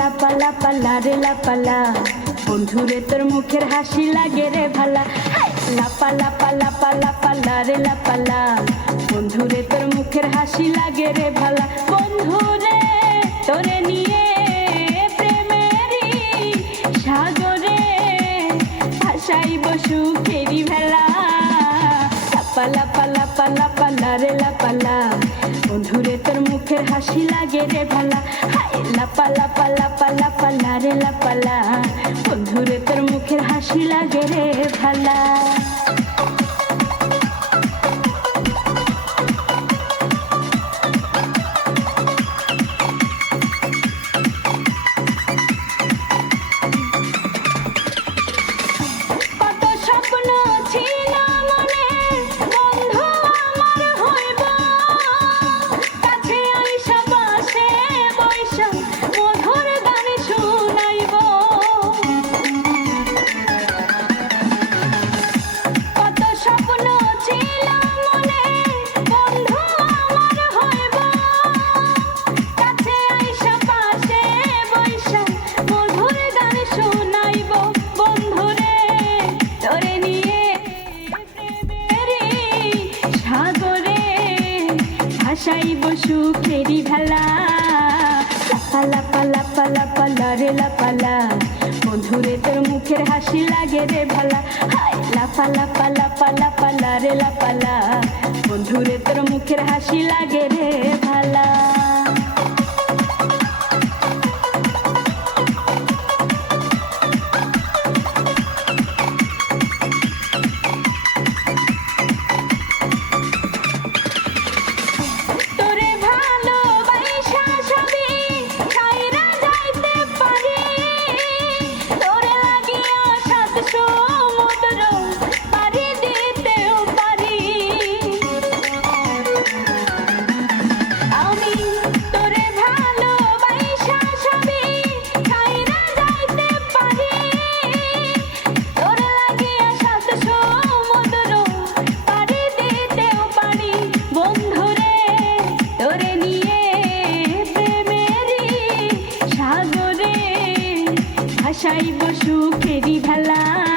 লাপা লাপা লারে লাপালা, বন্ধুরে তোর মুখের হাসি লাগে রে ভালা। লাপা লাপা লাপা লাপা লারে লাপালা, বন্ধুরে তোর মুখের হাসি লাগে রে ভালা। বন্ধুরে তোরে নিয়ে প্রেমেরই সাগরে ভাসাইব সুখেরি ভেলা। লাপা লাপা লাপা লাপা লারে লাপালা, বন্ধুরে তোর মুখের হাসি লাগে রে ভালা। লাপা লাপা লাপা লাপা লারে লাপালা, বন্ধুরে তোর মুখের হাসি লাগে রে ভালা। ভাসাইব সুখেরি ভেলা। লাপা লাপা লাপা লাপা লারে লাপালা, বন্ধুরে তোর মুখের হাসি লাগে রে ভালা। লাপা লাপা লাপা লাপা লারে লাপালা, বন্ধুরে তোর মুখের হাসি লাগে রে ভালা। ভাসাইব সুখেরি ভেলা।